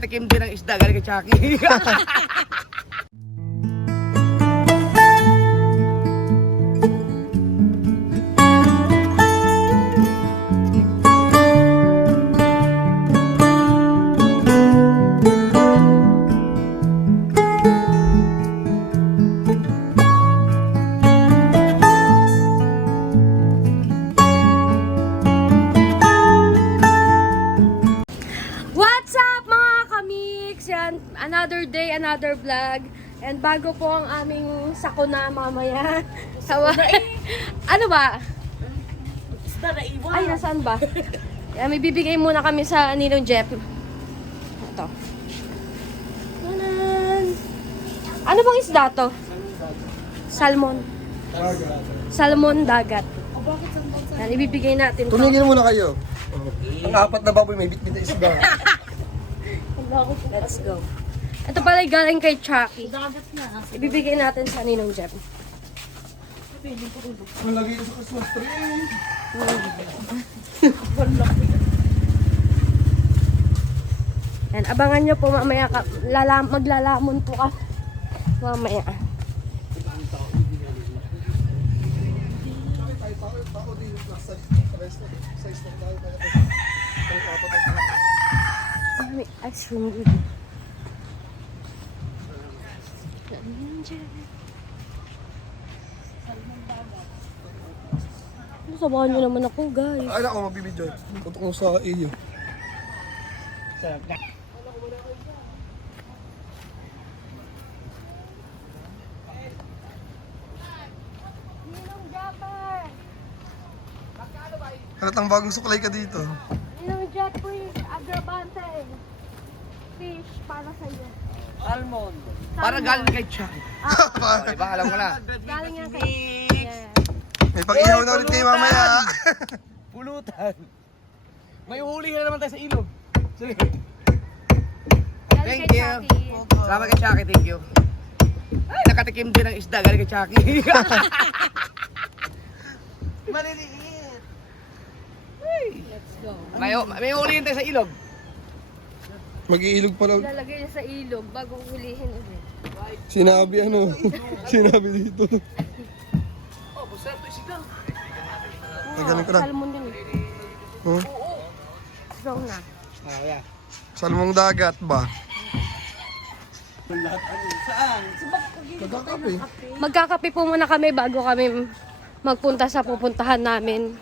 nakatikim din ng isda, galing kay Chucky. What's up mga kamiks? Yan, another day, another vlog. And bago po ang aming sakuna mamaya. Ano ba? Ay, nasaan ba? Yan, may bibigay muna kami sa Ninong Jeff. Ito. Tanan! Ano bang isda to? Salmon. Salmon dagat. Yan, ibibigay natin to. Tumigil muna kayo. Ang apat na baboy may bitbit na isda. Let's go. Ito pala yung galing kay Chucky. Ibibigay natin sa Ninong Jeff. Malagay ito sa Christmas tree. Yan, abangan nyo po mamaya. Maglalamon po ka. Mamaya. May ice cream dito. Sabahan nyo naman ako, guys. Ay, ako mabibidyo. Putok mo sa iyo. Halatang bagong suklay ka dito. Ninong Jeff, please. Agrabante. Fish para sa iyo. Salmon. Para galing kay Chucky. Diba, alam mo na. Galing yan kay... Yeah. May pag-ihaw na ulit kayo mamaya. Pulutan. May uhuli na naman tayo sa ilog. Sige. Galing Thank kay you. Chucky. Salamat kay Chucky, thank you. Ay, nakatikim din ng isda, galing kay Chucky. Maliliit. Let's go. May uhulihin tayo sa ilog. Mag-iilog pala. Lalagay niya sa ilog bago hulihin ulit. Sinabi ano? Sinabi dito. Oh, busap to isda. Nagaling ko na. Salmon din eh. Huh? Strong na. Ah, yeah. Salmong dagat ba? Magkakape. Magkakape po muna kami bago kami magpunta sa pupuntahan namin.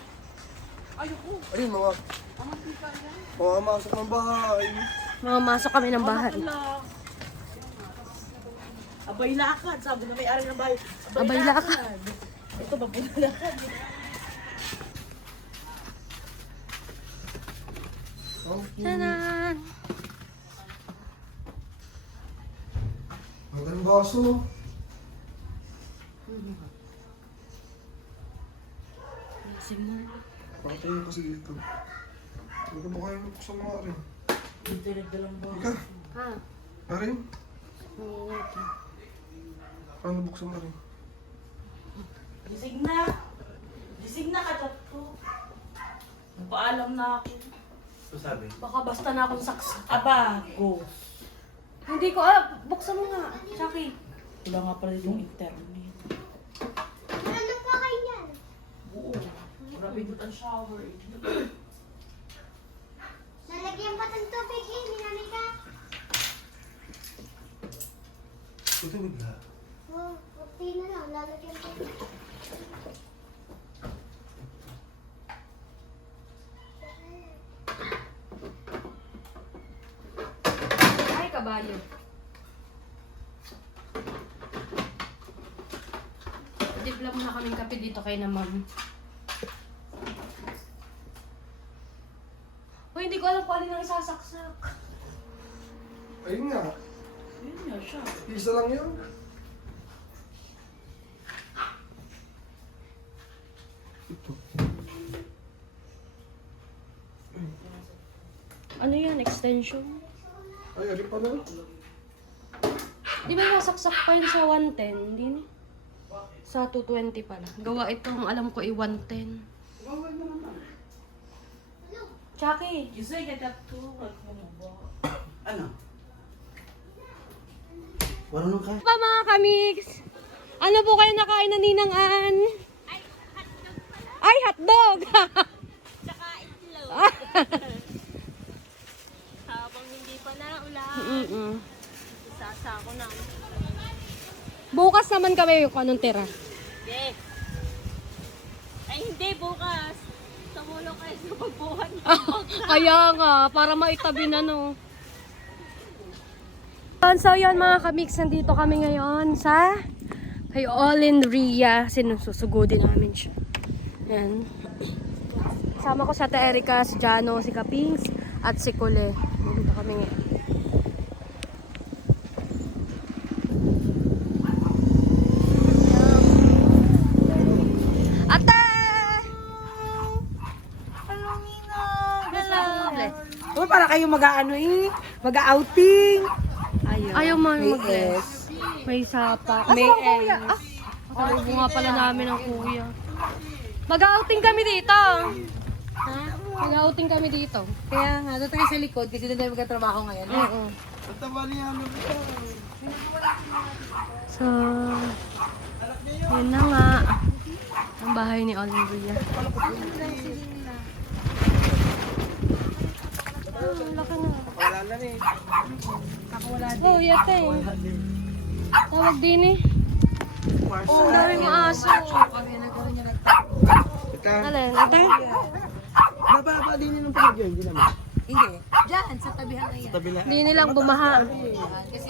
Ayun mga masok ng bahay. Mamasok kami ng bahay. Abay lakad, sabi na may-ari ng bahay. Abay lakad. Ito ba po lakad? Tanan! Magandang baso. Pakatayin mo kasi dito. Huwag ka ba kayo buksan mo rin? Dito nagdalang ba? Ika, Ha? rin? Paano buksan mo rin? Gising na. Gising na ka, ko. Nagpaalam na ako. Baka basta na akong saksak. Aba, go. Hindi ko alam. Buksan mo nga. Chucky. Wala nga pala ditong internet. Ano pa kayo? Oo. Grabe doon ang shower. Lalagyan pa ng tubig eh, minamay ka. Tutulog na. Oh, okay na lang, lalagyan pa. Ay, kabayo. Tipla muna kaming kape dito kay na ma'am. Hoy, hindi ko alam kung alin ang isasaksak. Ayun nga. Yun nga siya. Isa lang yun. Ito. Ano yan? Extension? Ay, alin pa na? Di ba nasaksak pa yun sa 110? Hindi ni? Sa 220 pala. Gawa ito, ang alam ko ay 110. Chucky! Gising ka to. Ano? Marunong ka. Pa mga kamiks, ano po kayo nakain na Ninang Ann? Ay, hotdog! Tsaka itlog. Habang hindi pa naulan, Mm-mm. sasako na. Bukas naman kami yung anong tira. Yes. Ay, hindi bukas. Tumulong kayo sa pagbuhat niyo. Kaya nga, para maitabi na no. So yun mga kamiks, nandito kami ngayon sa kay Olin Ria. Sinususugudin namin siya. Yan. Sama ko sa Erika, si Jano, si Kapings, at si Kule. Nandito kami ngayon. Ate! Oh, para kayo mag-ano mag-outing. Ayaw mo May mag-bless. S. May sapa. May Asa ang kuya? N. Kasalubong nga pala namin ang kuya. Mag-outing kami dito. Ha? Mag-outing kami dito. Kaya nga, doon tayo sa likod kasi doon tayo magkatrabaho ngayon. Oo. So, yun na nga. Ang bahay ni Olivia. Laki na. Wala na eh. Oh, yate. Tawag din eh. Oh, ang daming aso. Ika. Alin, ate? Mababa din yun ang pamagyo, hindi naman. Hindi. Diyan, sa tabihan na yan. Tabi na. Hindi nilang bumaha. Kasi,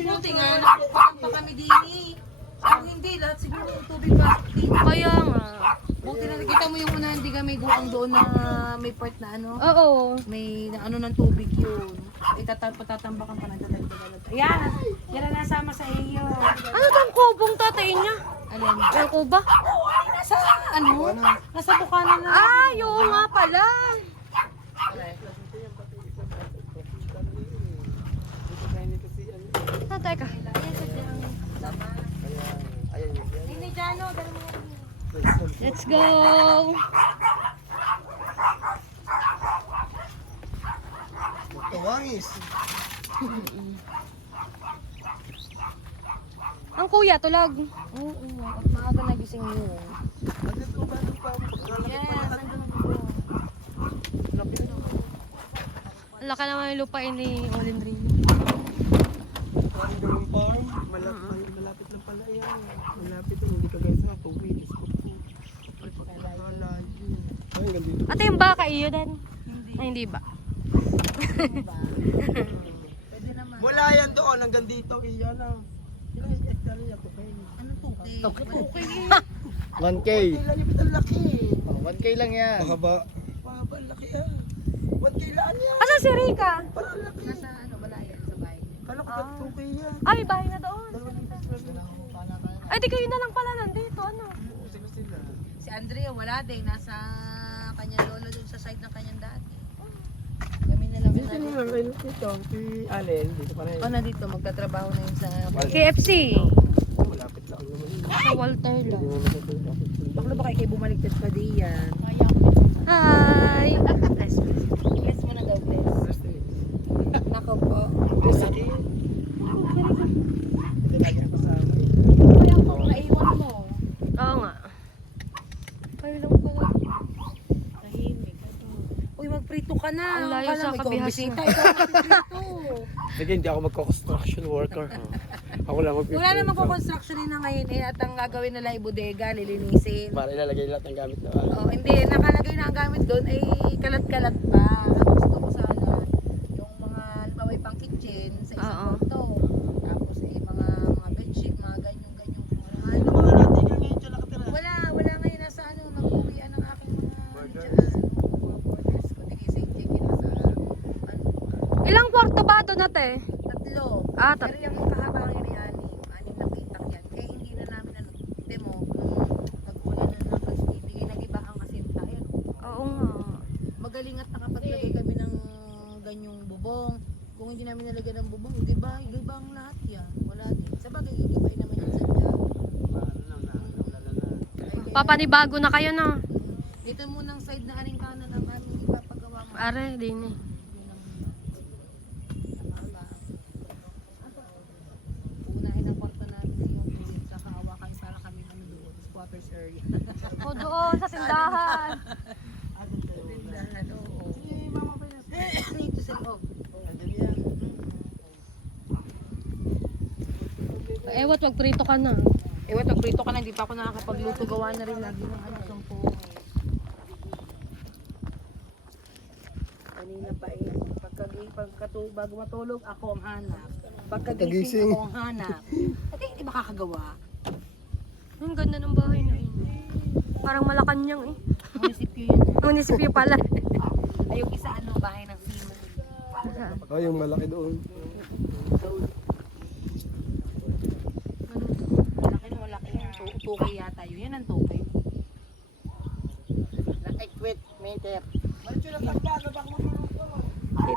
buti nga, nakapagpapang pa kami din Kung hindi, lahat siguro yung tubig pa. Kaya nga. Buti na nakita mo yung una, hindi kami guang doon na may part na ano. Oo. May na, ano ng tubig yun. Patatambakan pa ng dalag. Ayan, yan ang nasama sa iyo. Ano tong kubong tatay niya? Alin? Yung kuba? Nasa ano? Nasa bukanan na. Ah, oo nga pala. Tatay ka. Hindi, Jano, dala mo yan. Let's go. Tawangis. Ang kuya, tulog. Oo, at maaga nagising mo. Yes, Ang laki naman yung lupain ni Olin Rin. Hanggang farm. Malapit lang pala yan. Malapit lang, hindi ka guys sa tubig. Ay, gandito. Ate, yung baka iyo din? Ay, hindi ba? Wala yan doon, hanggang dito. Iyan lang. Ilang hektar yan, tukay. Ano tukay? 1K. Ilan yung ang laki. 1K lang yan. Mahaba. Mahaba, ang laki yan. 1K lang yan. Asa si Rika? Parang laki. Nasa ano, balayan sa bahay. Kala ko ba't 2K yan? Ay, may bahay na doon. Ay, di kayo na lang pala nandito. Ano? Sila. Si Andrea wala din, nasa kanyang lolo dun sa side ng kanyang dati. Kami na lang Dito nila, dito. Si Allen, dito pa rin. Ako na dito, magtatrabaho na yun sa... KFC. Malapit lang naman yun. Sa Walter lang. Bakla ba kayo bumaliktad pa diyan? Hi! Bless mo na daw, bless. Nako po. Sakit. Kaya kasama. Kaya ko, naiwan mo. Oo nga. Kayo lang pala. Tahimik. Uy, magprito ka na. Ang layo Akala sa mo, ikaw ang kabihas bisita, na. ikaw ang magprito. Sige, hindi ako magko-construction worker. Ako lang mag-prepare. Wala namang construction na ngayon eh, at ang gagawin nila ay bodega, lilinisin. Para ilalagay lahat ng gamit na. Oh, hindi, nakalagay na ang gamit doon ay kalat-kalat pa. Ang gusto ko sana, yung mga limaway pang kitchen sa isang Oo. kwarto. Tapos mga bedsheet, mga ganyan-ganyan. Ano mga natin yung ngayon dyan nakatira? Wala ngayon nasa ano, nag-uwian ng aking mga borders. Mga borders ko, di kasi hindi nasa Ilang kwarto ba ito nate? tatlo. Ah, Pero yung kahabang yun ay anim na pitak yan. Kaya hindi na namin ano, demo, nag-ulan na lang kasi ibigay na iba ang asinta. Ayun, Oo nga. magaling at nakapaglagay kami ng ganyong bubong. Kung hindi namin nalagyan ng bubong, di ba? Iba ang lahat yan. Wala din. Sa bagay, igibay naman yung sadya. Papanibago na kayo na. Dito munang side na aning kanan ang aming ipapagawa mo. Are, din eh. Yun ang mahaba. sa tindahan. Tindahan, oo. Dito sa loob. Ewat, wag prito ka na. Ewan, nagprito ka na, hindi pa ako nakakapagluto. Gawa na rin lagi ng ano, 10. Kanina pa bago matulog, ako ang hanap. Pagkagising, ako ang hanap. At hindi makakagawa. Ang ganda ng bahay na yun. Parang Malacanang eh. Munisipyo yun. Munisipyo pala. Ay, yung isa, ano, bahay ng Simo. Oh, yung malaki doon. Malaki yan. Tukay yata yun. Yan ang tukay. Equate meter.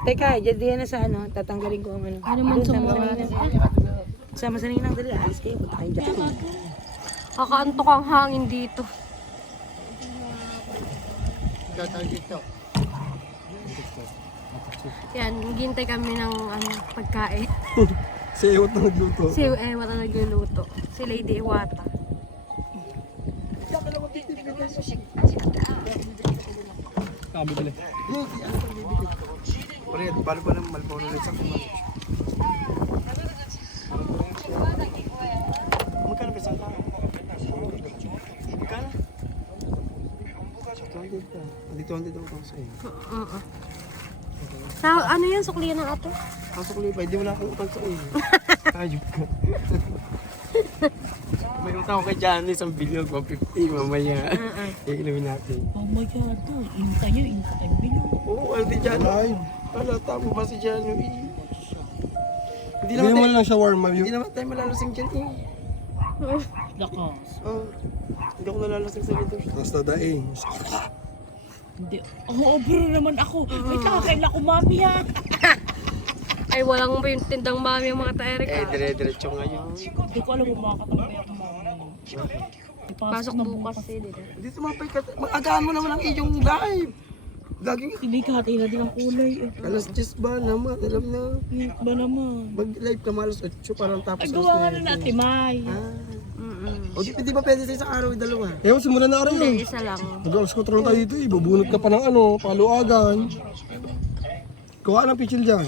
Teka, dyan na sa ano, tatanggalin ko ang ano. Ano man sumuha. Sama sa ninang dali, alis kayo, punta kayo dyan. Kakaantok ang hangin dito. Dito. Yan, hintay kami ng ano, pagkain. Si Ewat na nagluto. Si Ewata nagluluto. Si Lady Iwata. Kami bili. Pare, balo pa ng malbaw na sa kuma. Magkano pesa ka? Magkano? Dito ako sa iyo. Sa, ano yan, suklian ng ato? Pasok ulit pa, hindi mo na akong utang sa iyo. Ayun ka. May utang ko kay Janice ang bilyon, 150 mamaya. Iinumin natin. Oh my God, to. Inta nyo, inta tayo bilog. Oo, ano din dyan? Wala, tamo ba si Jano eh? Hindi Bigyan mo lang siya warm, Hindi naman tayo malalasing dyan eh. Lakas. Oh, hindi ako nalalasing sa dito. Tapos dadaing. Hindi. Oo, bro naman ako. May kakakaila ko, mami ha. Ay, walang ba yung tindang mami ang mga Eh, Erika? dire-diretso ngayon. Hindi ko alam kung makakatambay ako, mami. Pasok bukas eh, di ba? Hindi sumapay ka. Mag-agahan mo naman ang iyong live. Laging Hindi ka hati na din ang kulay. alas 10 ba naman? Alam na. Ba naman? Mag-live ka malas 8 parang tapos. Ay, gawa nga na natin, May. O di ba pwede sa isang araw yung dalawa? Ewan, simulan na araw Hindi, yun. isa lang. Mag-alas 4 lang tayo dito eh. Babunot ka pa ng ano, paluagan. Kuha ng pichil dyan.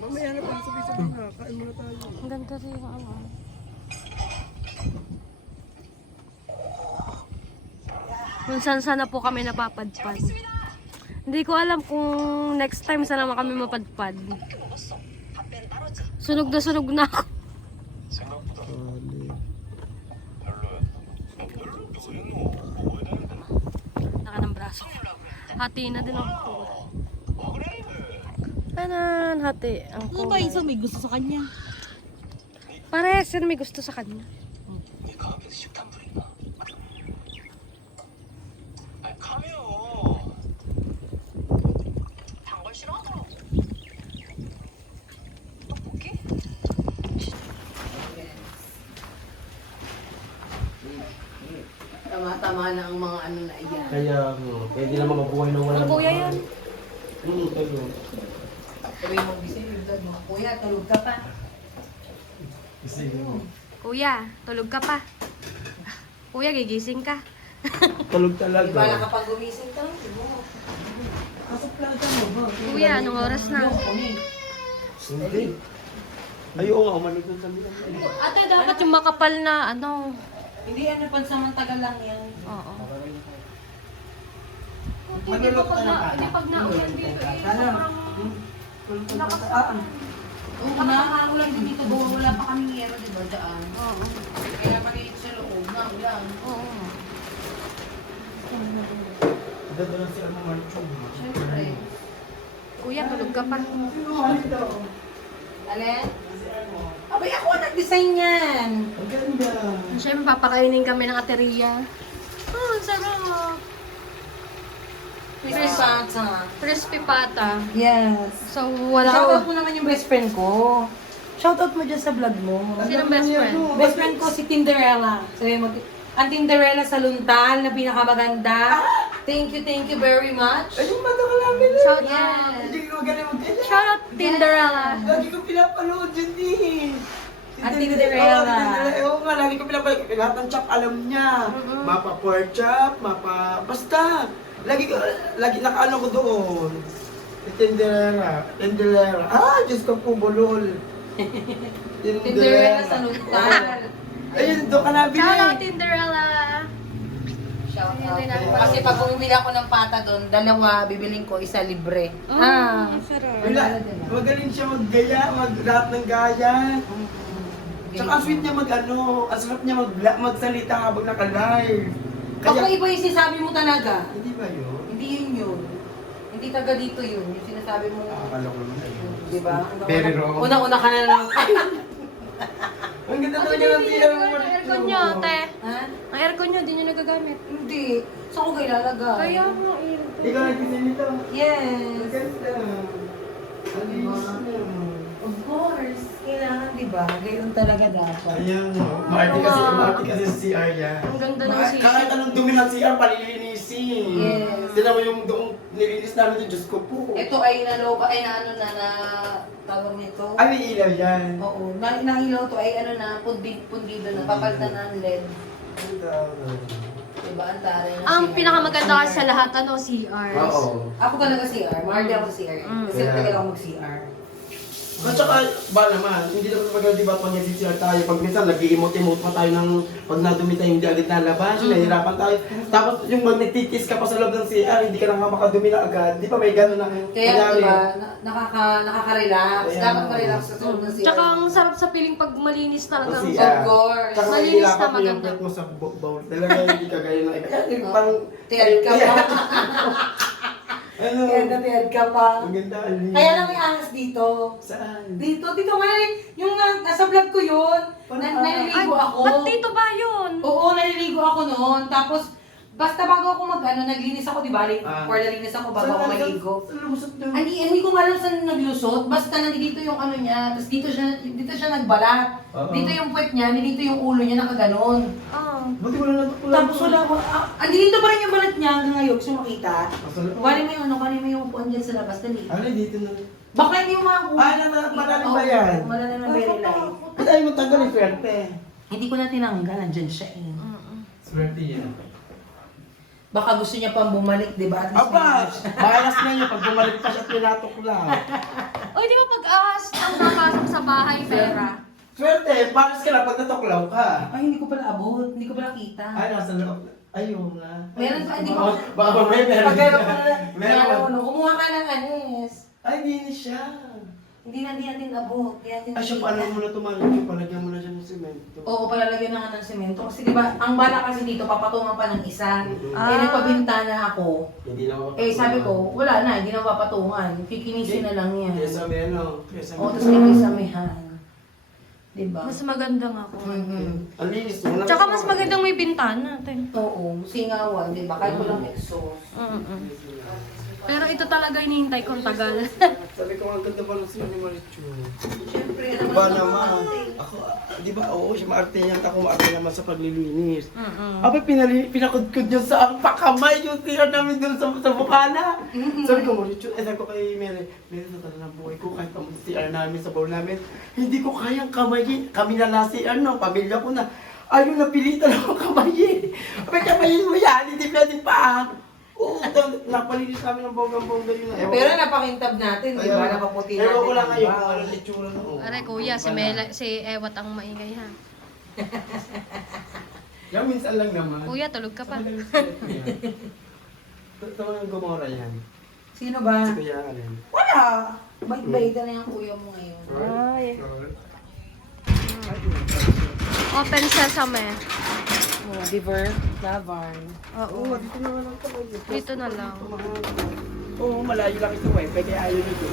Mamaya na pa sabi-sabi na. Kain muna tayo. Ang ganda rin yung ano. Kung saan na po kami napapadpad. Hindi ko alam kung next time saan naman kami mapadpad. Sunog na ako. Naka ng braso. Hati na din ako. Tanan, hati. Ang Ano ba isang may gusto sa kanya? Parehas yun may gusto sa kanya. Tama-tama na ang mga ano na iyan. Kaya, pwede naman mabuhay ng wala. Ang kuya yan. Ayun. Sabi mo, gising yung dad mo. Kuya, tulog ka pa. Kuya, tulog ka pa. Kuya, gigising ka. Tulog Di ba talaga. nakapag gumising ka? Pasok lang ka mo ba? Kuya, anong oras na? Hindi. Ay, oo nga, umanog doon sa milang. Ate, dapat yung makapal na ano. Hindi ano, pansamantagal lang yan. Oo. Hindi pag naulan dito eh. Sobrang lakas na. Oo, nakakaulan din dito. Wala pa kami yero, di ba, daan? Oo. Kaya maliit sa loob na ulan. Oo. Ganda lang siya ng Marcho. Siyempre. Kuya, tulog ka pa. Alin? Abay, ako ang nag-design yan. Ang ganda. Siyempre, papakainin kami ng ateriya. Oh, ang sarap. Crispy pata. Crispy pata. Yes. So, wala Shoutout mo naman yung best friend ko. Shoutout mo dyan sa vlog mo. Sinong best friend? Best friend ko si Tinderella. Sabi mo, ang Tinderella sa Luntal na pinakamaganda. Thank you very much. Ay, yung mata ka namin. Shout Yes. out. Hindi ko magaling magkaya. Shout out Tinderella. Lagi ko pinapanood yun eh. Si Ang Tinderella. Oo nga, lagi ko pinapalik. Lahat ng chop alam niya. Mapa pork chop, basta. Lagi nakaano ko doon. Tinderella. Ah, Diyos ko po, bulol. Tinderella sa Luntal. Ayun, doon ka nabili. Shout out Tinderella! Shout out. Kasi pag bumibili ako ng pata doon, dalawa, bibiling ko, isa libre. Sarap. Wala, magaling siya maggaya, lahat ng gaya. Tsaka ang sweet niya ang sarap niya magsalita habang naka-live. Ako iba yung sinasabi mo talaga. Hindi ba yun? Hindi yun. Hindi taga dito yun. Yung sinasabi mo. Akala ko naman ayun. Di ba? Very wrong. Una-una ka na lang. Ang ganda Ate, talaga ng hindi tira nyo mo. ang aircon nyo, te. Ha? Ang aircon nyo, di nyo nagagamit. Hindi. Saan ko kayo lalagay? Kaya nga, aircon. Ikaw nagpili nito. Ang Yes. ganda. Ang linis niya. Of course. Kailangan, di ba? Gayon talaga dapat. Ayan, Marty kasi si CR yan. Ang ganda ng sisi. Kahit anong dumi ng CR, palilinisin. Yes. Tinan mo yung doong nilinis namin yung Diyos ko po. Ito ay naloba, ay na ano na tawag nito. Ay, may ilaw yan. Oo. Nahilaw to ay ano na, pundido na, papalitan ng LED. Diba? Ang taray na Ang CR. pinakamaganda kasi sa lahat, CRs. Oo. Ako talaga CR. Mardi ako CR. Kasi Yeah. tagal ako mag-CR. At saka, ba naman, hindi naman mag-dibat pag nag-CR tayo. Pag minsan, nag-i-emote-emote pa tayo ng pag nadumi tayo, hindi agad nalabas, nahihirapan tayo. Tapos yung mag nagtitis ka pa sa loob ng CR, hindi ka na nga makadumi na agad. Di ba may gano'n na Kaya diba, nakaka-relax. Yeah. Dapat ma-relax sa tulog ng CR. Tsaka ang sarap sa piling pag malinis talaga. Kasi, Of course. Tsaka Malinis mahihirapan na mo yung maganda. breath mo sa bowl. Talaga hindi ka gaya ng iba. Yan, parang... Tiyad ka pa. Ano? Tiyad ka pa. Ang ganda, ang linis. Kaya lang may angas dito. Saan? Dito nga, yung nasa vlog ko yun. Naliligo ako. Ba't dito ba yun? Oo, naliligo ako noon. Tapos, basta bago ako naglinis ako, di ba? Or nalinis ako bago ako maligo. Saan lumusot doon? Hindi ko nga alam saan naglusot. Basta nandito yung ano niya. Tapos dito siya nagbalat. Oo. Dito yung puwet niya, nandito yung ulo niya, nakaganon. Buti wala na ito. Tapos wala ko, andito pa rin yung balat niya hanggang ngayon. Gusto mo makita? Kuhanin mo yung upuan dyan sa labas. Dali. Ano dito na? Baka hindi mo makakuha. Malalim ba yan? Malalim na very light. Ba't ayaw mo tanggalin, swerte? Hindi ko na tinanggal. Nandyan siya eh. Swerte yan. Baka gusto niya pang bumalik, di ba? At least Aba! Balas na yun pag bumalik pa siya at pinatok lang. Oy, di ba pag ahas ang napasok sa bahay, pera? Swerte, balas ka lang pag natuklaw ka. Ay, hindi ko pala abot. Hindi ko pala kita. Ay, nasa loob. Ayun na. Meron pa, hindi Baka- pa. Baka may meron. Pagkano ko na, Meron. kumuha ka ng anis. Ay, hindi siya. Hindi natin abot. Hindi natin Ay, siya nakita. paano mo na tumalag yung palagyan mo na siya ng semento. Oo, palalagyan na nga ng semento. Kasi di ba, ang bala kasi dito, papatungan pa ng isa. Ah. Eh, nagpabintana ako. Hindi na ako. Eh, sabi ko, wala na, hindi na papatungan. Kikinisin na lang yan. Kesa may ano. Kesa Oo, tapos may kisamihan. Di ba? Mas maganda nga ako. Ang linis mo. Tsaka mas magandang may bintana, natin. Oo, singawan, di ba? Kahit walang exhaust. Pero ito talaga hinihintay kong tagal. Sabi ko, ang ganda pa lang siya ni Marichu. Siyempre, Ba naman? Ako, di ba, oo, siya maarte yan. Ako maarte naman sa paglilinis. Aba, pinakudkod niya sa ang pakamay yung tira namin doon sa Bukana. Sabi ko, Marichu, sabi ko kay Mary, sa tala ng buhay ko, kahit ang CR namin, sa bowl namin, hindi ko kayang kamayin. Kami na nasa CR, no, pamilya ko na. Ayun, napilitan ako kamayin. Aba, kamayin mo yan, hindi pwede pa. Oo, napalinis namin ng bonggang-bongga yun. Pero napakintab natin, di ba? Napaputi natin. Ewan ko lang di ngayon ba? kung ano itsura noon. Aray, kuya, si Ewat ang maingay ha. Yan, minsan lang naman. Kuya, tulog ka pa. Ito ang gumora yan. Sino ba? Si Kuya Allen. Wala! Bait-baita na yung kuya mo ngayon. Ay. Open sesame. Oh, Diver, Lavar. Oo. dito na lang ito. Dito na lang. Oo, malayo lang ito wifi, kaya ayaw nito.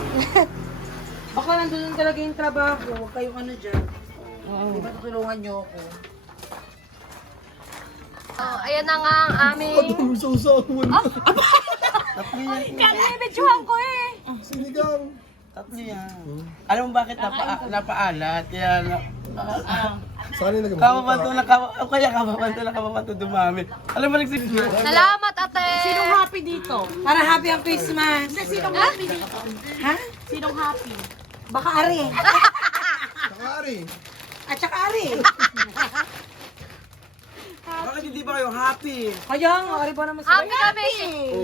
Baka nandun talaga yung trabaho, huwag kayong ano dyan. Di ba tutulungan niyo ako? Oh, ayan na nga ang aming... Ang sausaw mo na. Tatlo yan. Kanibidyohan ko eh. Sinigang. Tatlo yan. Alam mo bakit napaalat? Kaya Saan yung nagawa? kababanto dumami. Alam mo nagsisimula. Salamat, ate. Sinong happy dito? Para happy ang Christmas. Sinong happy dito? Ha? Sinong happy? Baka ari. Sakari. At saka Ari. Bakit hindi ba kayo happy? Kaya nga, Ari pa naman Happy kami!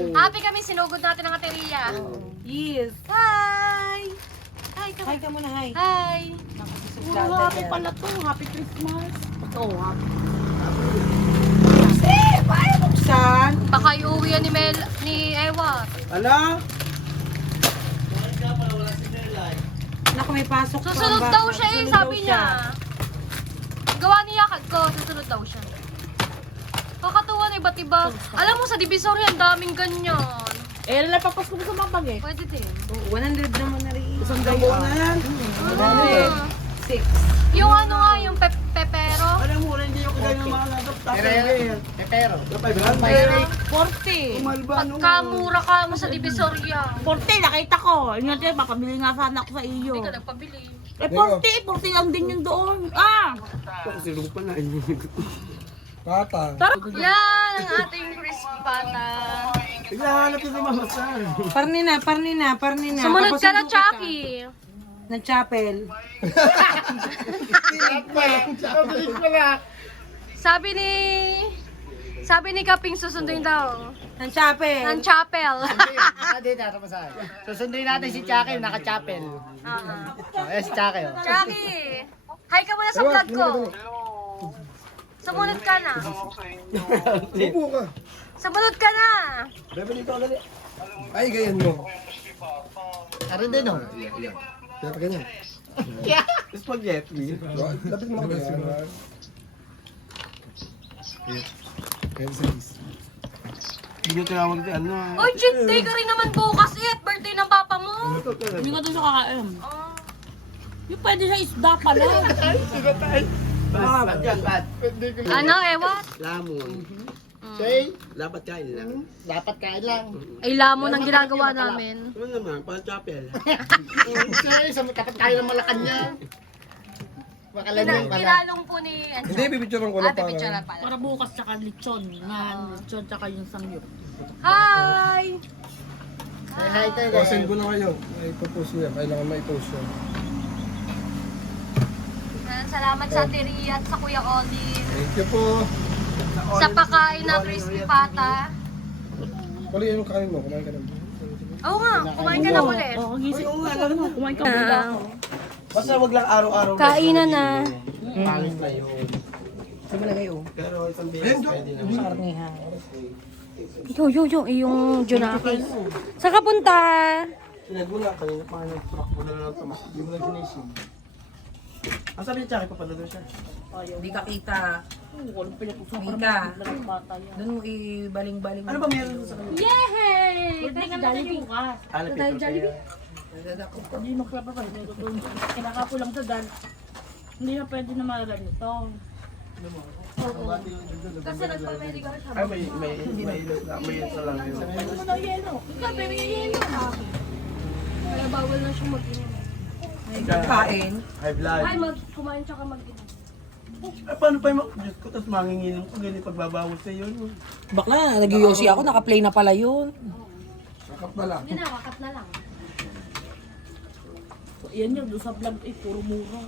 Happy kami, sinugod natin ang ateriya. Yes. Hi! Hi ka Hi ka muna, hi. Hi! Puro happy pala to. Happy Christmas. Oo, happy. Paano buksan? Baka iuwi yan ni Ewa. Ala? Naku, may pasok pa. Susunod Ba- daw siya susunod sabi daw niya. Gawa niya yakad ko, susunod daw siya. Kakatuwa na iba't iba. Alam mo, sa Divisoria, ang daming ganyan. Eh, napapas ko sa mapag eh. Pwede din. 100 naman na rin. Isang buwan na yan. Ah. 6. Yung ano nga, yung pepero. Alam mo, hindi ako kaya ng mga nagap. Pero. Pero. Pero, 40. pagkamura ka mo sa Divisoria. 40, nakita ko. Yun natin, makabili nga sana ako sa iyo. Hindi ka nagpabili. Eh, 40 lang din yung doon. Ah! Kasi lupa na. Pata. Yan ang ating crispy pata. Tignahanap yung si Mama San. Parnina. Sumunod ka na, Chucky. Ng chapel. Sabi ni Kaping susunduin daw. Ng chapel. Ng chapel. Susunduin natin si Chucky, naka-chapel. Si Chucky. Chucky, hi ka muna sa vlog ko. Sumunod ka na. Upo ka. Sumunod ka na. Bebe, dito ka dali. Ay, ganyan mo. Arin din, oh. Kaya pa ganyan. Spaghetti. Lapit mo ka ba? Kaya sa is. Hindi nyo tinawag si ano. Oy, cheat day ka rin naman bukas eh. At birthday ng papa mo. Hindi ko doon sa kakain. Yung pwede sa isda pala. Bad yan, bad. Ano, Ewa? Lamon. Okay? Dapat kain lang. Dapat kain lang. Ay, lamon ang ginagawa namin. Ano naman, pang chapel. Okay, dapat kain ng Malacanang. Makalanyan pala. Kinalong po ni... Hindi, bibidyoran ko lang Ate, picture para. lang pala. Para bukas tsaka lechon. Nga, lechon tsaka yung sangyup. Hi! Say hi tayo. O, send ko na kayo. Ay, ipopost niya. Kailangan ma-post yun. Salamat sa Ate Ria at sa Kuya Odin. Thank you po. Sa pakain na crispy pata. Kali, ano kain mo? Kumain ka na. Oo nga, kumain ka na ulit. Kumain ka Basta wag lang araw-araw. Kainan na. Pangit na yun. Sige na kayo. Pero isang beses pwede naman. Karnihan. Yung Junaki. Saan ka punta? Sinagula, kanina pa nga nag-truck na lang tamak. Hindi mo lang sinisig. Ang sabi ni Chucky, papadalo siya. Hindi ka kita. Mika. Doon mo ibaling-baling. Ano ba meron sa kanila? Yay! Hindi ka natin bukas. Ano, Dahil Jollibee? Hindi magpapapay. Kinakapo lang sa dan. Hindi na pwede na malalan ito. Kasi nagpa-medical siya. Ay, may isa lang yun. Ano mo daw yelo? Ikaw, pero yung yelo. Kaya bawal na siyang mag-inom. Kain. High blood. Ay, kumain siya ka mag-inom. Eh, paano pa yung Diyos ko, tapos manginginom ko, ganyan pagbabawal sa iyo. No? Bakla, nag-yosi ako, naka-play na pala yun. Sakap na lang. Hindi na, kakat na lang. Yan yun, doon sa vlog, puro mura.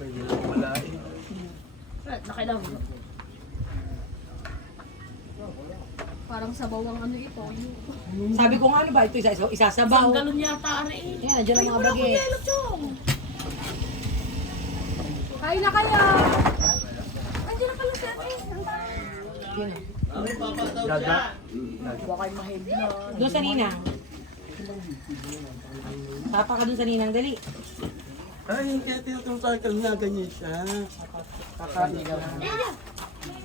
May ganyan wala eh. Nakailang. Parang sabaw ang ano ito. Sabi ko nga, ano ba, ito isasabaw. Isang galon yata, ari. Yan, nandiyan ang mga bagay. Kain na kayo! Andiyan na pala si Ate. Dada. Doon sa ninang. Tapa ka doon sa ninang, dali. Ay, hindi tinutulong sa akin na ganyan siya. Kakain ka lang.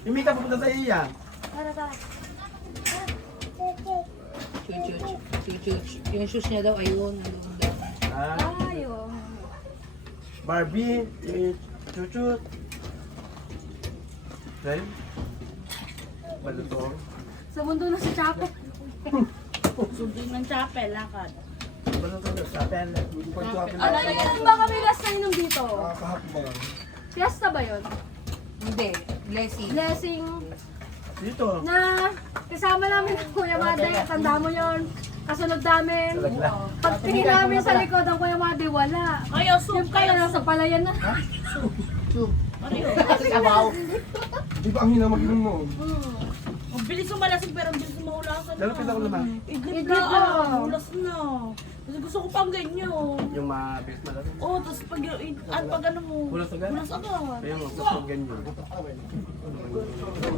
Yung may kapupunta sa iya. Tara, tara. Chuch. Yung shoes niya daw, ayun. Ah, Tayo. Barbie, Chuchut. Right? Balutong. Sa mundo na si Chape. Sundin ng chapel, lakad. Balutong na chapel. Ano na yan ba kami last na inom dito? Kahapon ba lang? Fiesta ba yun? Hindi, blessing. Blessing Dito. na kasama namin ang Kuya Made. Tanda mo yun. Kasunod namin. Pagtingin namin sa likod ang Kuya Made, wala. Ay, asum Yung kayo nasa palayan na. Sabaw. Di ba ang hina mag-inom mo? Ang bilis yung malasing pero ang bilis yung mahulasan. Lalapit ako naman. Idlip na. Hulas na. Kasi gusto ko pang ganyan. Yung mabilis na lang. Oo, tapos pag ano mo. Hulas agad? Hulas agad. Kaya mo, mas ganyan.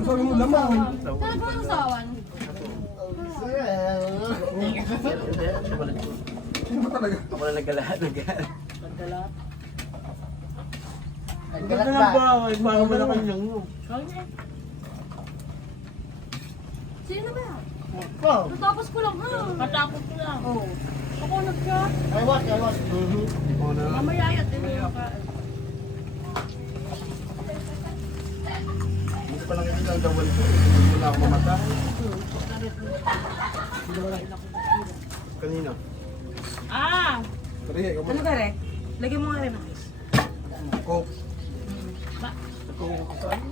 Sabi mo laman. Talaga ang sawan. Sino ba talaga? Ako na nagkalahat. Pagkalat. Ganda na ba? Mga malaking lang mo. Kanya. Sino ba? Wow. Natapos ko lang ha. Katapos ko lang. Oo. Ako nagka. I was. Mamaya yat. Makain. Hindi pa lang ito ang gawin ko. Hindi na ako mamatay. Kanina. Ah! Pare, ikaw Ano mo. ba re? Lagyan mo nga rin. Coke.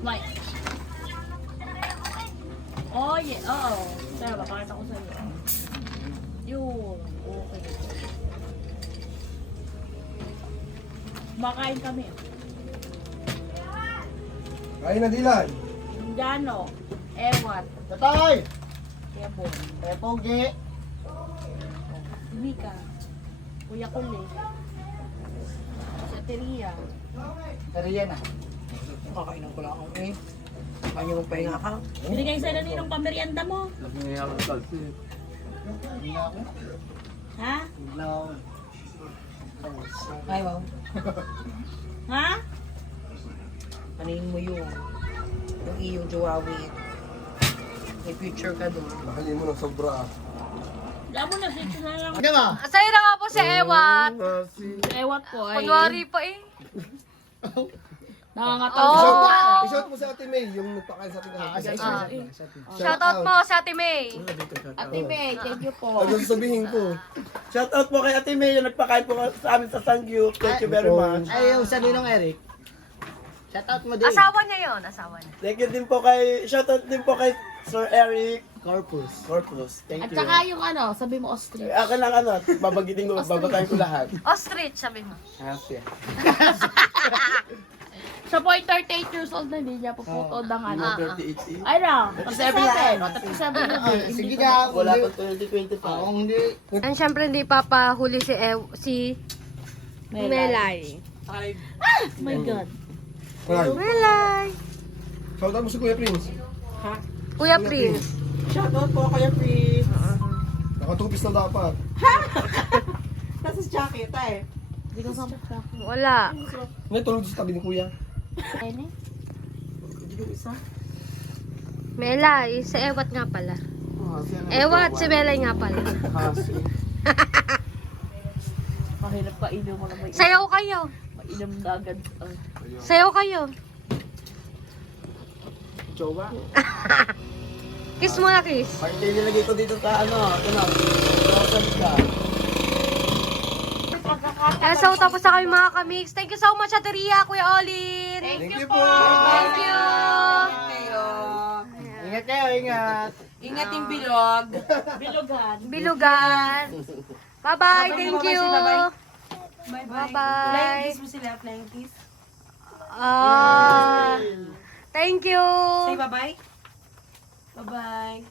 Why? Oh, yeah. Oo. Tara, papakita ko sa'yo. Yun. Okay. Makain kami. Kain na Dylan. Indiano. Ewan. Tatay. Kebon. Pogi. Mika. Kuya Kuli. Sateria. Pero yan ah. Kakainan ko lang ako eh. Kanya mong pahinga ka. Binigay sa'yo na ninong pamerienda mo. Lagi nga ako ng salsi. Hindi na ako. Ha? Hindi na ako. Ay, wow. Ha? Anin mo yung iyong jowawi. May future ka doon. Mahalin mo ng sobra. Alam mo na, sito na lang. Ano ba? Sa'yo na nga po si Ewat. Ewat ko ay Kunwari pa eh. nakakatawa. Oh! I-shout mo sa Ate May, yung nagpakain sa atin kahapon. Shoutout mo sa Ate May. Ate May, thank you po. Ano sabihin ko? Shoutout po kay Ate May yung nagpakain po sa amin sa Sangyup. Thank you very much. Ay, yung sa Ninong Eric. Shout out mo din. Asawa niya yun, asawa niya. Thank you din po kay, shoutout din po kay Sir Eric Corpus. Thank At you. saka yung ano, sabi mo ostrich. Akin lang ano, babagitin ko, babatayin ko lahat. Ostrich, sabi mo. Happy. Siya po ay 38 years old na, hindi niya puputol ng ano. 38 Ay na, 37 na. Sige na. Wala pang 2025. Kung hindi. And syempre hindi papahuli si Melay. Oh my God. Alright. Melay. Shout out mo si Kuya Prince. Kuya Prince. Shoutout po kay Free. Nakatupis na dapat. Nasa jacket eh. Hindi ko sabot ka. Wala. May tulog sa tabi ni Kuya. Ayun eh. Hindi ko isa. Melay, si Ewat nga pala. Ewat, si Melay nga pala. Mahirap pa inom mo na may Sayaw kayo. mainom na agad. Sayaw kayo. Jowa. Kiss mo na, kiss. Parang nilagay ko dito sa ano, ito na. Sa liga. So, tapos na kami mga kamix. Thank you so much, Ate Ria, Kuya Olin. Thank you po. Thank you. Ingat kayo, ingat. Ingat yung bilog. Bilugan. Bilugan. Bye-bye. Thank you. Bye-bye. Kiss mo sila, flying kiss. Thank you. Say bye-bye. Bye-bye.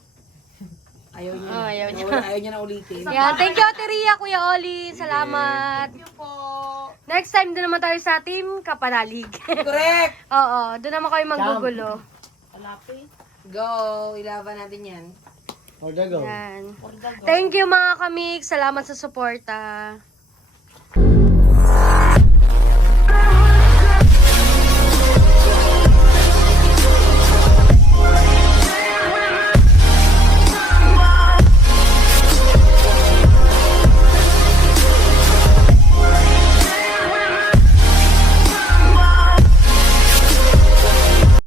Ayaw niya. Oh, ayaw niya. Ayaw niya na ulitin. Yeah, thank you, Ate Ria, Kuya Olin. Salamat. Thank you po. Next time, doon naman tayo sa Team Kapanalig. Correct. Oo, doon naman kayo manggugulo. Malapit. Go. Ilaban natin yan. Or the go. Yan. Thank you mga kamix. Salamat sa suporta.